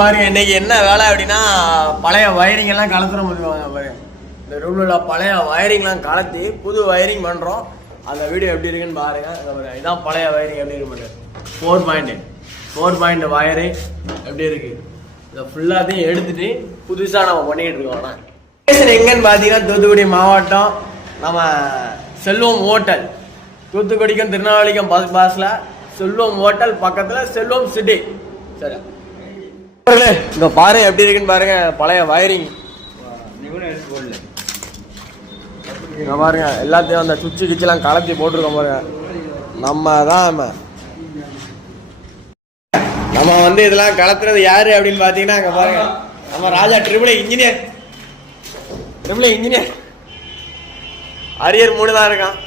பாருங்க இன்னைக்கு என்ன வேலை அப்படின்னா பழைய வயரிங் எல்லாம் கலத்துற முடியுவாங்க பாருங்க. இந்த ரூம்ல உள்ள பழைய வயரிங்லாம் கலத்தி புது வயரிங் பண்றோம். அந்த வீடியோ எப்படி இருக்குன்னு பாருங்க. இதான் பழைய வயரிங் எப்படி இருக்கு. 4 வயரு எப்படி இருக்கு. இதை ஃபுல்லாத்தையும் எடுத்துட்டு புதுசா நம்ம பண்ணிக்கிட்டு இருக்கோம். எங்கன்னு பாத்தீங்கன்னா தூத்துக்குடி மாவட்டம் நம்ம செல்வம் ஹோட்டல். தூத்துக்குடிக்கும் திருநெல்வேலிக்கும் பாஸ்ல செல்வம் ஹோட்டல் பக்கத்துல செல்வம் சிட்டி. சரி இங்க பாருங்க எப்படி இருக்குன்னு பாருங்க பழைய வயரிங். இங்க பாருங்க எல்லாத்தையும் அந்த சுவிட்சு கிச்செல்லாம் கலத்தி போட்டிருக்கோம் பாருங்க. நம்ம வந்து இதெல்லாம் கலத்துறது யாரு அப்படின்னு பாத்தீங்கன்னா அங்க பாருங்க நம்ம ராஜா ட்ரிபிள் இன்ஜினியர் அரியர் 3 தான் இருக்கான்.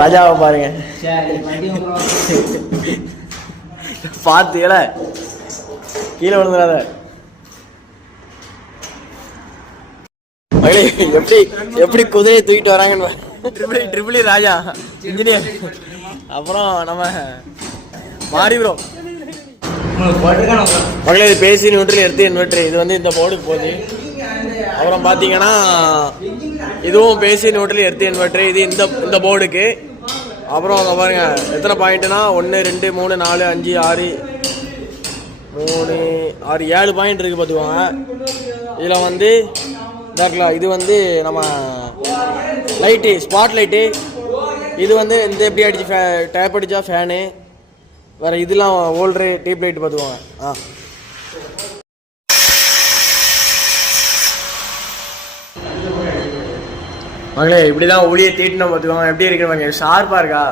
ராஜாவை பாருங்க பாத்தீங்கள கீழே விழுந்துடாத. எப்படி குதிரையை தூக்கிட்டு வராங்கன்னு ட்ரிபிள் ராஜா இன்ஜினியர். அப்புறம் நம்ம மாறி ப்ரோ மகளே இது பேசி இன்வெர்டர் எர்த் இன்வெர்டர். இது வந்து இந்த போர்டுக்கு போகுது. அப்புறம் பார்த்தீங்கன்னா இதுவும் பேசி இன்வெர்டர் எர்த் இன்வெர்டர். இது இந்த போர்டுக்கு. அப்புறம் அங்கே பாருங்க எத்தனை பாயிண்ட்னா 1 2 3 4 5 6 7 பாயிண்ட் இருக்கு பார்த்துக்கோங்க. இதில் வந்து இது வந்து நம்ம லைட்டு ஸ்பாட் லைட்டு. இது வந்து இந்த எப்படி அடிச்சு டேப் அடிச்சா ஃபேனு. வேற இதெல்லாம் ஓல்டரு டீப் லைட் பார்த்துக்கோங்க. மகளே இப்படிதான் ஒளியை தீட்டினா பார்த்துக்கோங்க எப்படி இருக்குன்னு ஷார்ப்பா இருக்கா.